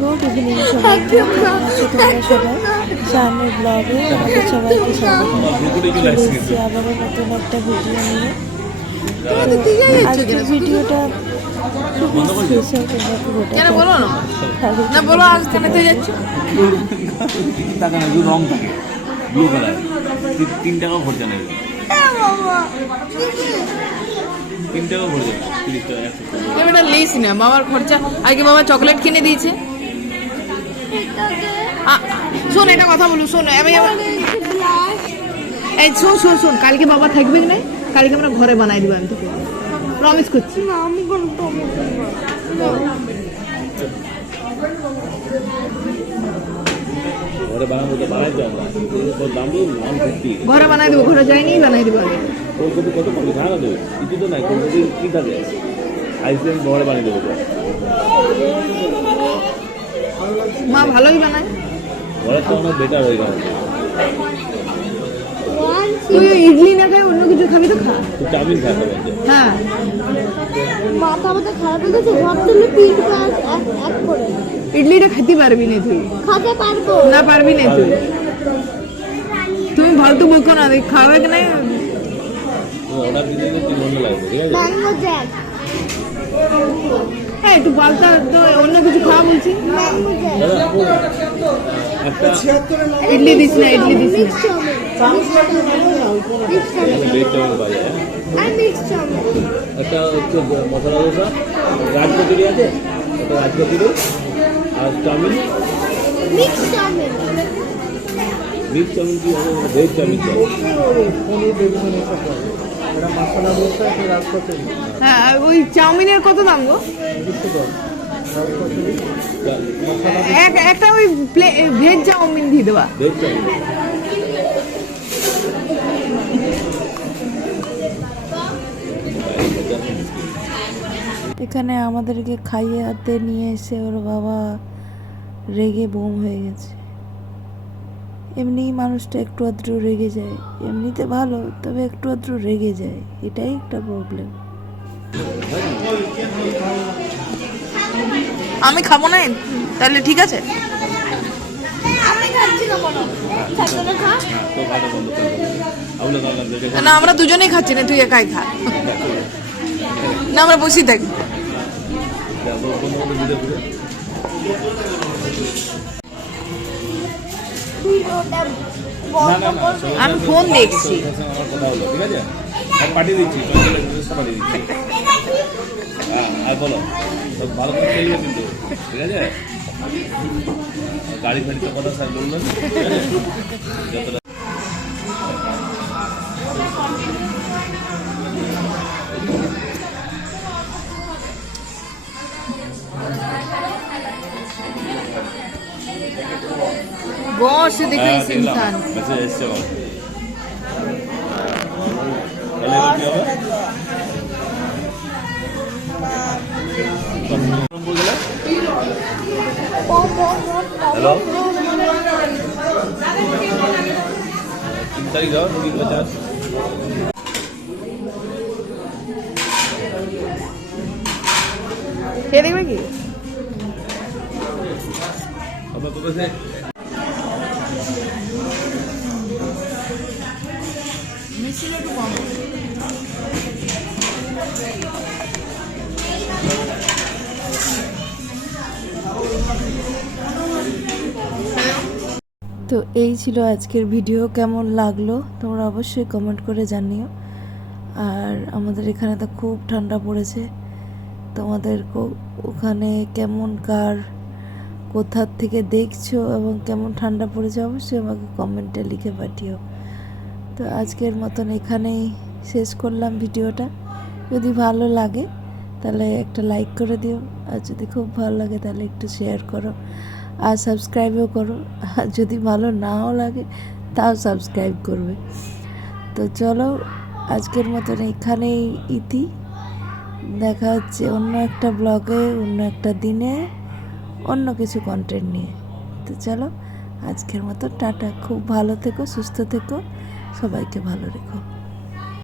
Good evening সবাইকে, কেমন আছো তোমরা সবাই? শানের ব্লগে আমাদের সবাইকে স্বাগত। চলে এসেছি আবারও নতুন একটা ভিডিও নিয়ে। আজকের ভিডিওটা খুবই স্পেশাল, তোমরা পুরোটা বাবার খরচা আগে বাবা চকলেট কিনে দিয়েছে। শোন একটা কথা বলু, শোন আমি এই শোন শোন শোন কালকে বাবা থাকবে না, কালকে আমরা ঘরে বানাই দিব, আমি তোকে প্রমিস করছি। ঘরে বানাই দেবো, ঘরে যাইনি বানাই দেবো আমি। মা ভালোই বানায়, তুই ইডলি না খাই অন্য কিছু খাবি তো খা। হ্যাঁ মাথা মাথা খারাপ হয়ে গেছে, ভাবছিলি পিঠটা এক করে ইডলিটা খেতে পারবি না তুই? খেতে পারবো না, পারবি না তুই। তুমি ফালতু বকো না, খাবে কি না? ম্যাঙ্গো জ্যাক, হ্যাঁ তুই পাল্টা তো অন্য কিছু খাওয়া বলছি। ম্যাঙ্গো জ্যাক, ইডলি দিস না, ইডলি দিস না। মিক্স চাউমিন, একটা হচ্ছে মশলা দোসা, রাজ কচুরি আছে, একটা রাজ কচুরি আর chowmein. Mix chowmein, mix chowmein কি হবে? Veg chowmein. হ্যাঁ ওই চাউমিনের কত দাম গো? একটা ওই ভেজ চাউমিন দিয়ে দেবা। ভেজ চাউমিন এখানে আমাদেরকে খাইয়ে হাতে নিয়ে এসে ওর বাবা রেগে বোম হয়ে গেছে। এমনি মানুষটা একটু আধটু রেগে যায়, এমনিতে ভালো, তবে একটু আধটু রেগে যায়, এটাই একটা প্রবলেম। আমি খাবো না তাহলে ঠিক আছে? আমি খাচ্ছি না কোনো, ছাত্ররা খা। না আমরা দুজনেই খাচ্ছি না, তুই একাই খা। না আমরা বসেই থাকি। আমি ফোন দেখছি। ঠিক আছে, পাঠিয়ে দিচ্ছি, পাঠিয়ে দিচ্ছি। আর বলো, ভালো করে খেলবে কিন্তু, ঠিক আছে? গাড়ি ফাড়িতে কথা স্যার বলবেন, যতটা বস দেখে ইনসান মেসেজ এসছে। তাহলে এবার কি হবে? হ্যালো, 3 তারিখ যাও, 3/4। কে দেখবে কি? আপনার তো কাছে তো এই ছিল আজকের ভিডিও, কেমন লাগলো তোমরা অবশ্যই কমেন্ট করে জানিও। আর আমাদের এখানে তো খুব ঠান্ডা পড়েছে, তোমাদের ওখানে কেমন, কার কোথা থেকে দেখছো এবং কেমন ঠান্ডা পড়েছে অবশ্যই আমাকে কমেন্টে লিখে পাঠিও। তো আজকের মতন এখানেই শেষ করলাম ভিডিওটা। যদি ভালো লাগে তাহলে একটা লাইক করে দিও, আর যদি খুব ভালো লাগে তাহলে একটু শেয়ার করো, আর সাবস্ক্রাইবও করো। আর যদি ভালো নাও লাগে তাও সাবস্ক্রাইব করবে। তো চলো আজকের মতন এখানেই ইতি, দেখা হচ্ছে অন্য একটা ব্লগে, অন্য একটা দিনে, অন্য কিছু কন্টেন্ট নিয়ে। তো চলো আজকের মতো টাটা, খুব ভালো থেকো, সুস্থ থেকো, সবাইকে ভালো রেখো।